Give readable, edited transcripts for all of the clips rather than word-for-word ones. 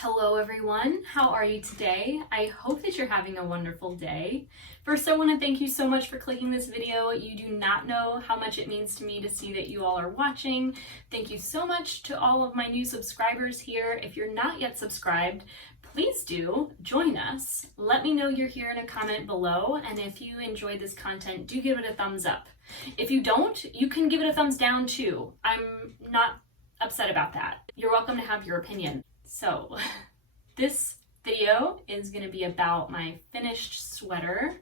Hello everyone, how are you today? I hope that you're having a wonderful day. First, I want to thank you so much for clicking this video. You do not know how much it means to me to see that you all are watching. Thank you so much to all of my new subscribers here. If you're not yet subscribed, please do join us. Let me know you're here in a comment below, and if you enjoyed this content, do give it a thumbs up. If you don't, you can give it a thumbs down too. I'm not upset about that. You're welcome to have your opinion. So this video is going to be about my finished sweater.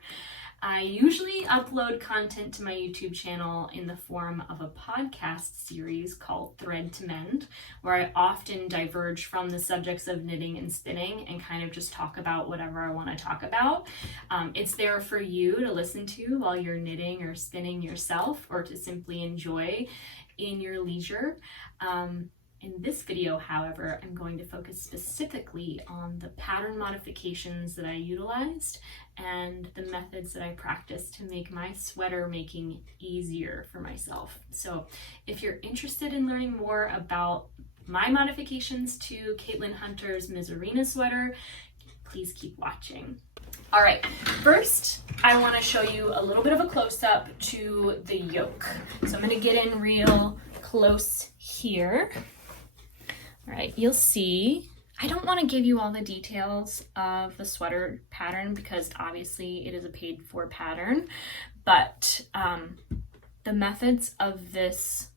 I usually upload content to my YouTube channel in the form of a podcast series called Thread to Mend, where I often diverge from the subjects of knitting and spinning and kind of just talk about whatever I want to talk about. It's there for you to listen to while you're knitting or spinning yourself, or to simply enjoy in your leisure. In this video, however, I'm going to focus specifically on the pattern modifications that I utilized and the methods that I practiced to make my sweater making easier for myself. So if you're interested in learning more about my modifications to Caitlin Hunter's Misurina sweater, please keep watching. All right, first I want to show you a little bit of a close-up to the yoke. So I'm going to get in real close here. All right, you'll see, I don't want to give you all the details of the sweater pattern because obviously it is a paid for pattern, but the methods of this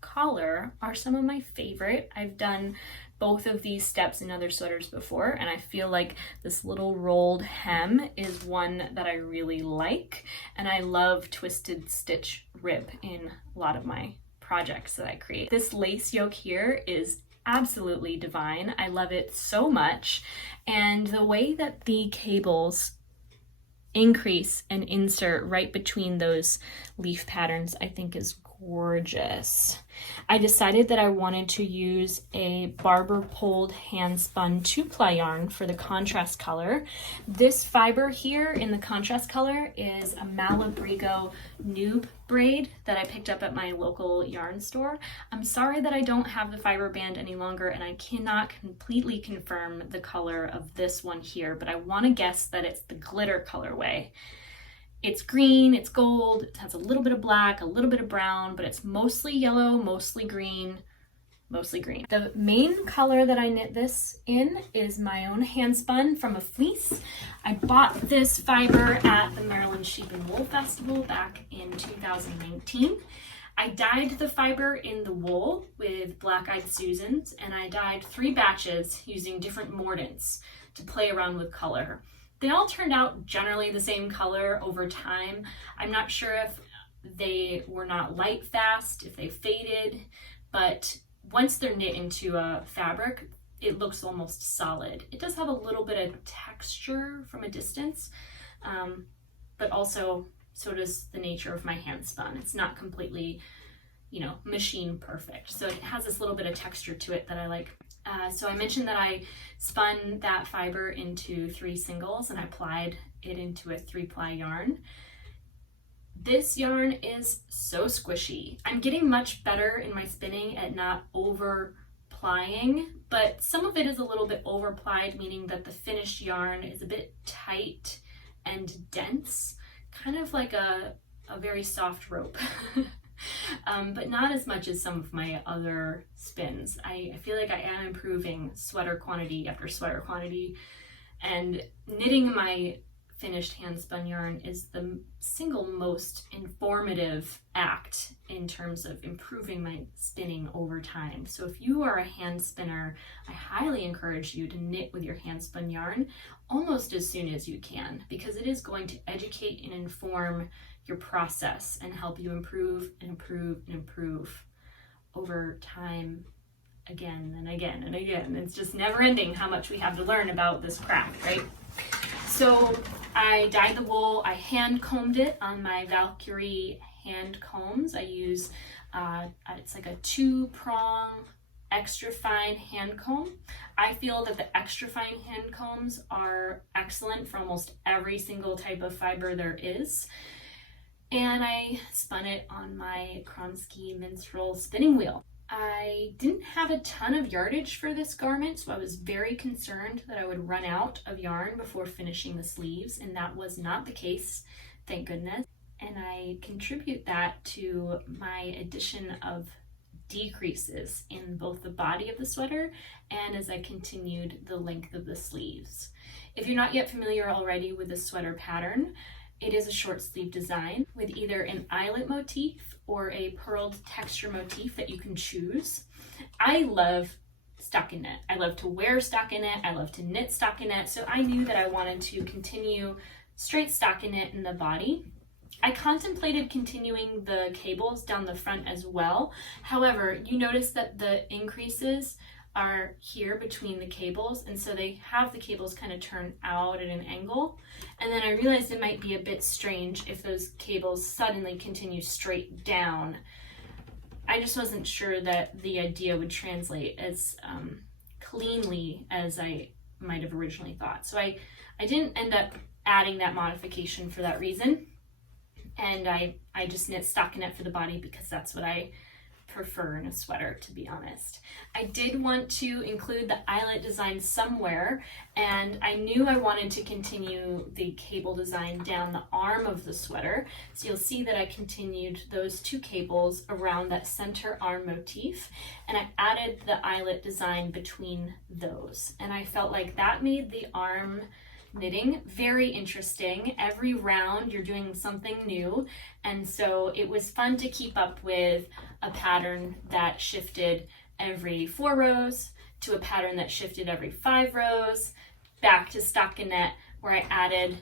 collar are some of my favorite. I've done both of these steps in other sweaters before, and I feel like this little rolled hem is one that I really like, and I love twisted stitch rib in a lot of my projects that I create. This lace yoke here is absolutely divine. I love it so much, and the way that the cables increase and insert right between those leaf patterns I think is gorgeous. I decided that I wanted to use a barber pulled hand spun 2-ply yarn for the contrast color. This fiber here in the contrast color is a Malabrigo noob braid that I picked up at my local yarn store. I'm sorry that I don't have the fiber band any longer, and I cannot completely confirm the color of this one here, but I want to guess that it's the glitter colorway. It's green, it's gold, it has a little bit of black, a little bit of brown, but it's mostly yellow, mostly green, mostly green. The main color that I knit this in is my own hand spun from a fleece. I bought this fiber at the Maryland Sheep and Wool Festival back in 2019. I dyed the fiber in the wool with Black-Eyed Susans, and I dyed 3 batches using different mordants to play around with color. They all turned out generally the same color over time. I'm not sure if they were not light fast, if they faded, but once they're knit into a fabric, it looks almost solid. It does have a little bit of texture from a distance, but also so does the nature of my hand spun. It's not completely, machine perfect. So it has this little bit of texture to it that I like. So I mentioned that I spun that fiber into 3 singles and I applied it into a 3-ply yarn. This yarn is so squishy. I'm getting much better in my spinning at not over plying, but some of it is a little bit over plied, meaning that the finished yarn is a bit tight and dense, kind of like a very soft rope. But not as much as some of my other spins. I feel like I am improving sweater quantity after sweater quantity, and knitting my finished hand spun yarn is the single most informative act in terms of improving my spinning over time. So if you are a hand spinner, I highly encourage you to knit with your hand spun yarn almost as soon as you can, because it is going to educate and inform your process and help you improve and improve and improve over time, again and again and again. It's just never ending how much we have to learn about this craft, right? So I dyed the wool, I hand combed it on my Valkyrie hand combs. I use, it's like a 2-prong extra fine hand comb. I feel that the extra fine hand combs are excellent for almost every single type of fiber there is. And I spun it on my Kronsky Minstrel spinning wheel. I didn't have a ton of yardage for this garment, so I was very concerned that I would run out of yarn before finishing the sleeves, and that was not the case, thank goodness. And I contribute that to my addition of decreases in both the body of the sweater and as I continued the length of the sleeves. If you're not yet familiar already with the sweater pattern, it is a short sleeve design with either an eyelet motif or a purled texture motif that you can choose. I love stockinette. I love to wear stockinette. I love to knit stockinette. So I knew that I wanted to continue straight stockinette in the body. I contemplated continuing the cables down the front as well. However, you notice that the increases are here between the cables, and so they have the cables kind of turn out at an angle. And then I realized it might be a bit strange if those cables suddenly continue straight down. I just wasn't sure that the idea would translate as cleanly as I might have originally thought. So I didn't end up adding that modification for that reason. And I just knit stockinette for the body because that's what I prefer in a sweater, to be honest. I did want to include the eyelet design somewhere, and I knew I wanted to continue the cable design down the arm of the sweater. So you'll see that I continued those two cables around that center arm motif, and I added the eyelet design between those. And I felt like that made the arm knitting very interesting. Every round you're doing something new, and so it was fun to keep up with a pattern that shifted every 4 rows to a pattern that shifted every 5 rows, back to stockinette where I added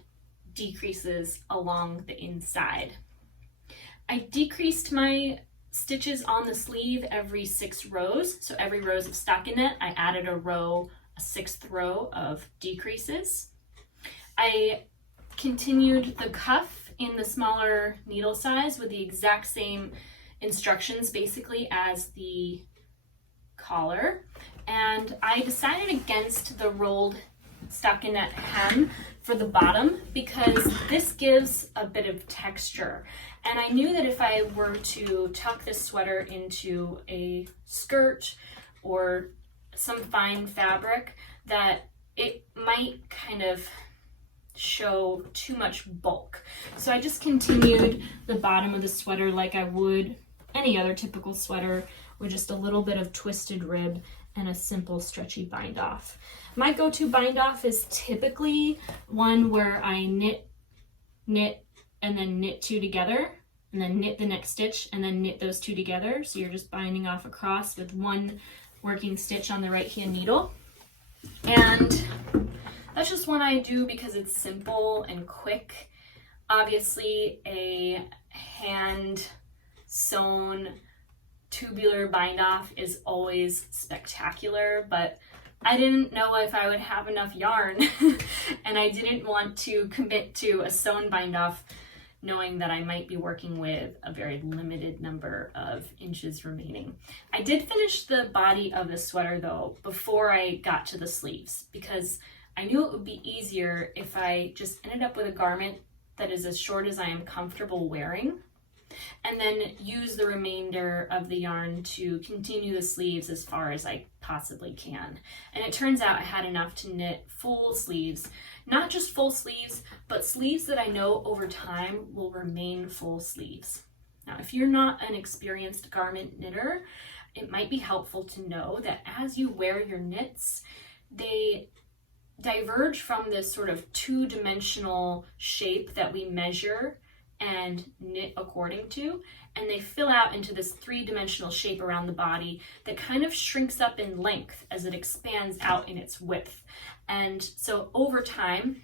decreases along the inside. I decreased my stitches on the sleeve every 6 rows, so every rows of stockinette I added a 6th row of decreases. I continued the cuff in the smaller needle size with the exact same instructions basically as the collar, and I decided against the rolled stockinette hem for the bottom because this gives a bit of texture, and I knew that if I were to tuck this sweater into a skirt or some fine fabric that it might kind of show too much bulk. So I just continued the bottom of the sweater like I would any other typical sweater with just a little bit of twisted rib and a simple stretchy bind off. My go-to bind off is typically one where I knit, and then knit 2 together, and then knit the next stitch, and then knit those 2 together. So you're just binding off across with one working stitch on the right hand needle. And that's just one I do because it's simple and quick. Obviously, a hand sewn tubular bind off is always spectacular, but I didn't know if I would have enough yarn and I didn't want to commit to a sewn bind off knowing that I might be working with a very limited number of inches remaining. I did finish the body of the sweater though before I got to the sleeves because I knew it would be easier if I just ended up with a garment that is as short as I am comfortable wearing, and then use the remainder of the yarn to continue the sleeves as far as I possibly can. And it turns out I had enough to knit full sleeves, not just full sleeves, but sleeves that I know over time will remain full sleeves. Now, if you're not an experienced garment knitter, it might be helpful to know that as you wear your knits, they diverge from this sort of 2-dimensional shape that we measure and knit according to, and they fill out into this 3-dimensional shape around the body that kind of shrinks up in length as it expands out in its width. And so over time,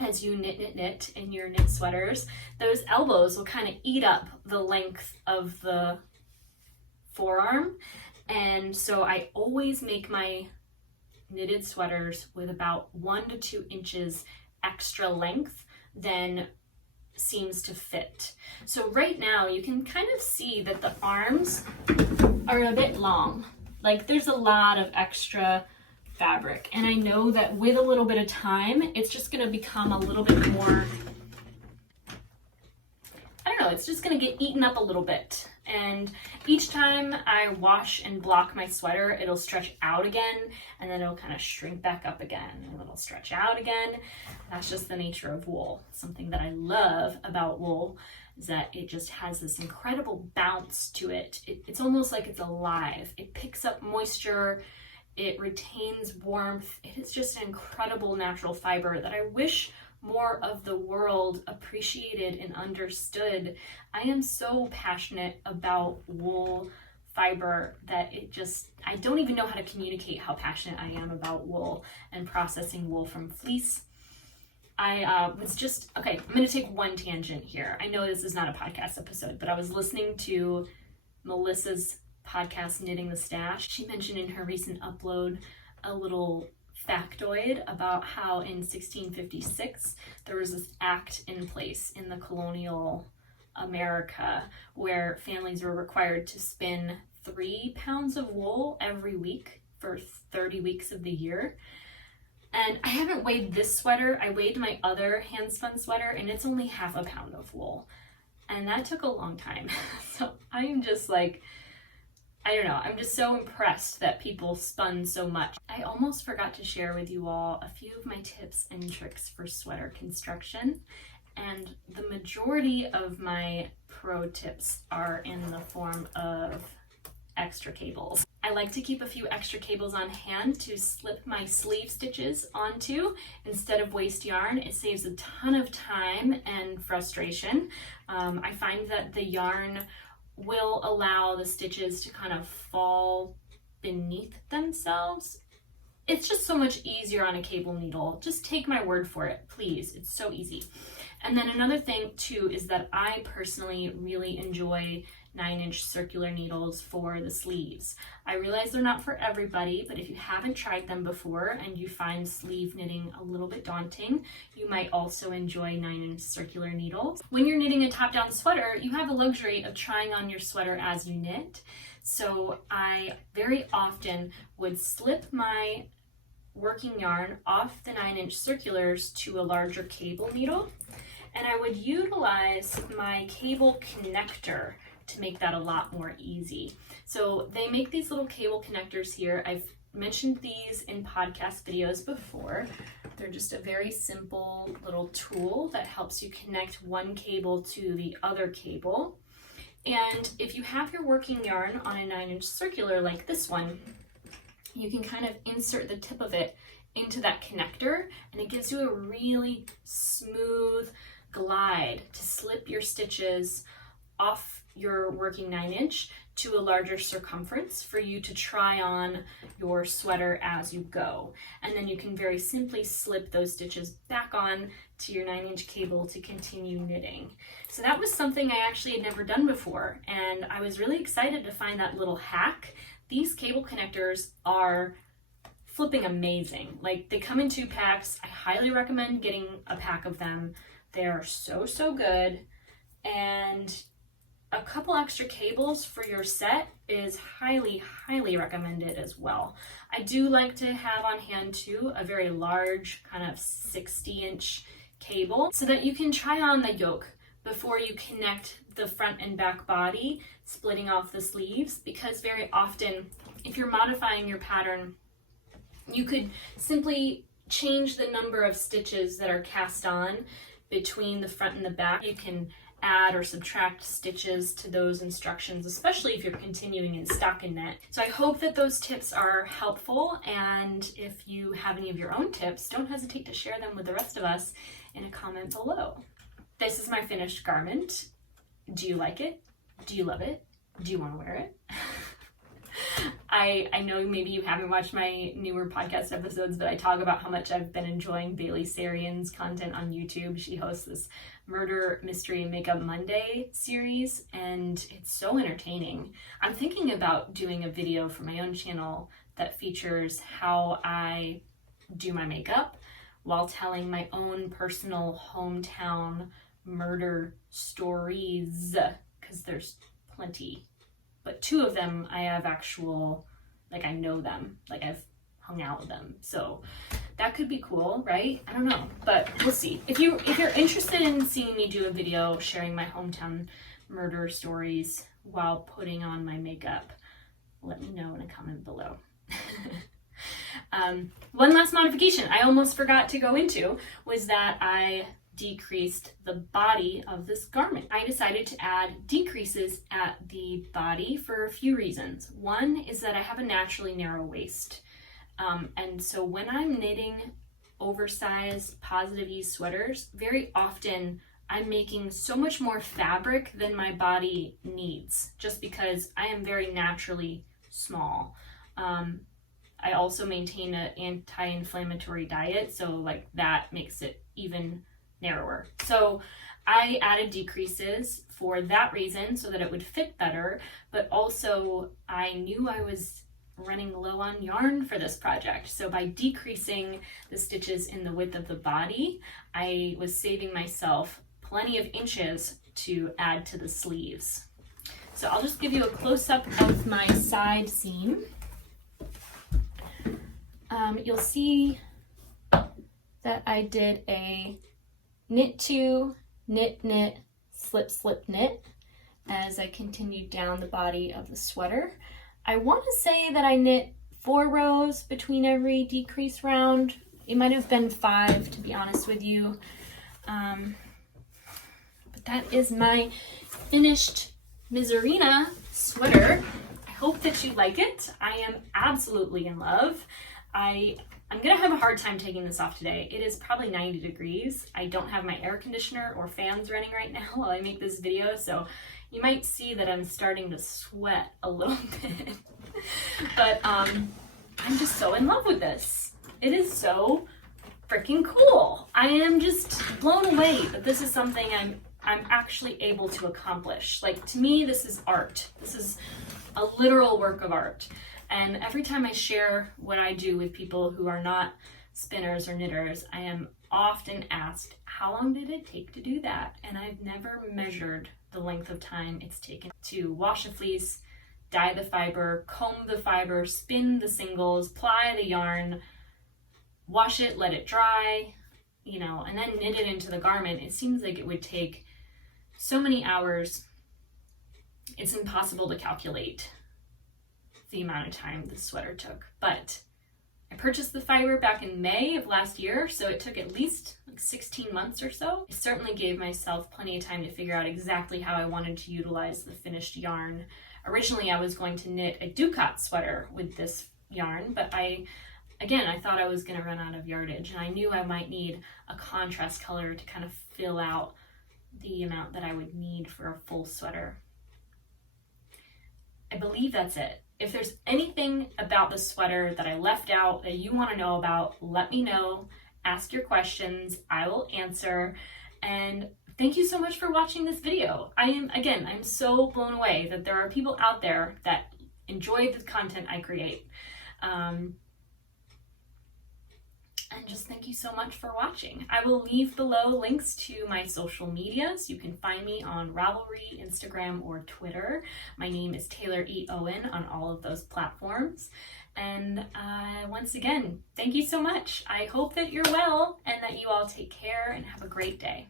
as you knit in your knit sweaters, those elbows will kind of eat up the length of the forearm. And so I always make my knitted sweaters with about 1 to 2 inches extra length than seems to fit. So right now you can kind of see that the arms are a bit long. Like there's a lot of extra fabric, and I know that with a little bit of time it's just going to become a little bit more, I don't know, it's just going to get eaten up a little bit. And each time I wash and block my sweater, it'll stretch out again, and then it'll kind of shrink back up again, and it'll stretch out again. That's just the nature of wool. Something that I love about wool is that it just has this incredible bounce to it. It's almost like it's alive. It picks up moisture, it retains warmth. It is just an incredible natural fiber that I wish more of the world appreciated and understood. I am so passionate about wool fiber that I don't even know how to communicate how passionate I am about wool and processing wool from fleece. I'm gonna take one tangent here. I know this is not a podcast episode, but I was listening to Melissa's podcast, Knitting the Stash. She mentioned in her recent upload a little factoid about how in 1656 there was this act in place in the colonial America where families were required to spin 3 pounds of wool every week for 30 weeks of the year. And I haven't weighed this sweater. I weighed my other hand spun sweater and it's only half a pound of wool, and that took a long time. So I'm just like, I don't know, I'm just so impressed that people spun so much. I almost forgot to share with you all a few of my tips and tricks for sweater construction, and the majority of my pro tips are in the form of extra cables. I like to keep a few extra cables on hand to slip my sleeve stitches onto instead of waste yarn. It saves a ton of time and frustration. I find that the yarn will allow the stitches to kind of fall beneath themselves. It's just so much easier on a cable needle. Just take my word for it, please. It's so easy. And then another thing too is that I personally really enjoy 9-inch circular needles for the sleeves. I realize they're not for everybody, but if you haven't tried them before and you find sleeve knitting a little bit daunting, you might also enjoy 9-inch circular needles. When you're knitting a top-down sweater, you have the luxury of trying on your sweater as you knit. So I very often would slip my working yarn off the 9-inch circulars to a larger cable needle, and I would utilize my cable connector to make that a lot more easy. So they make these little cable connectors here. I've mentioned these in podcast videos before. They're just a very simple little tool that helps you connect one cable to the other cable. And if you have your working yarn on a 9-inch circular like this one, you can kind of insert the tip of it into that connector, and it gives you a really smooth glide to slip your stitches off your working 9-inch to a larger circumference for you to try on your sweater as you go. And then you can very simply slip those stitches back on to your 9-inch cable to continue knitting. So that was something I actually had never done before, and I was really excited to find that little hack. These cable connectors are flipping amazing. Like, they come in 2 packs. I highly recommend getting a pack of them. They are so good, and a couple extra cables for your set is highly recommended as well. I do like to have on hand too a very large kind of 60-inch cable so that you can try on the yoke before you connect the front and back body, splitting off the sleeves, because very often if you're modifying your pattern, you could simply change the number of stitches that are cast on between the front and the back. You can add or subtract stitches to those instructions, especially if you're continuing in stockinette. So I hope that those tips are helpful, and if you have any of your own tips, don't hesitate to share them with the rest of us in a comment below. This is my finished garment. Do you like it? Do you love it? Do you want to wear it? I know maybe you haven't watched my newer podcast episodes, but I talk about how much I've been enjoying Bailey Sarian's content on YouTube. She hosts this Murder, Mystery, and Makeup Monday series, and it's so entertaining. I'm thinking about doing a video for my own channel that features how I do my makeup while telling my own personal hometown murder stories, because there's plenty. But 2 of them I have actual, like, I know them, like I've hung out with them. So that could be cool, right? I don't know, but we'll see. If you're interested in seeing me do a video sharing my hometown murder stories while putting on my makeup? Let me know in a comment below. One last modification I almost forgot to go into was that I decreased the body of this garment. I decided to add decreases at the body for a few reasons. One is that I have a naturally narrow waist. And so when I'm knitting oversized positive ease sweaters, very often I'm making so much more fabric than my body needs, just because I am very naturally small. I also maintain an anti-inflammatory diet, so like that makes it even narrower. So I added decreases for that reason, so that it would fit better, but also I knew I was running low on yarn for this project. So by decreasing the stitches in the width of the body, I was saving myself plenty of inches to add to the sleeves. So I'll just give you a close-up of my side seam. You'll see that I did a knit two, knit, knit, slip, slip, knit as I continued down the body of the sweater. I want to say that I knit 4 rows between every decrease round. It might have been 5, to be honest with you. But that is my finished Misurina sweater. I hope that you like it. I am absolutely in love. I'm gonna have a hard time taking this off today. It is probably 90 degrees. I don't have my air conditioner or fans running right now while I make this video, so you might see that I'm starting to sweat a little bit. But I'm just so in love with this. It is so freaking cool. I am just blown away that this is something I'm actually able to accomplish. Like, to me, this is art. This is a literal work of art. And every time I share what I do with people who are not spinners or knitters, I am often asked, how long did it take to do that? And I've never measured the length of time it's taken to wash a fleece, dye the fiber, comb the fiber, spin the singles, ply the yarn, wash it, let it dry, you know, and then knit it into the garment. It seems like it would take so many hours. It's impossible to calculate the amount of time the sweater took. But I purchased the fiber back in May of last year, so it took at least like 16 months or so. I certainly gave myself plenty of time to figure out exactly how I wanted to utilize the finished yarn. Originally, I was going to knit a ducat sweater with this yarn, but I thought I was going to run out of yardage, and I knew I might need a contrast color to kind of fill out the amount that I would need for a full sweater. I believe that's it. If there's anything about the sweater that I left out that you want to know about, let me know. Ask your questions. I will answer. And thank you so much for watching this video. I'm so blown away that there are people out there that enjoy the content I create. And just thank you so much for watching. I will leave below links to my social medias. You can find me on Ravlery, Instagram, or Twitter. My name is Taylor E. Owen on all of those platforms. And once again, thank you so much. I hope that you're well and that you all take care and have a great day.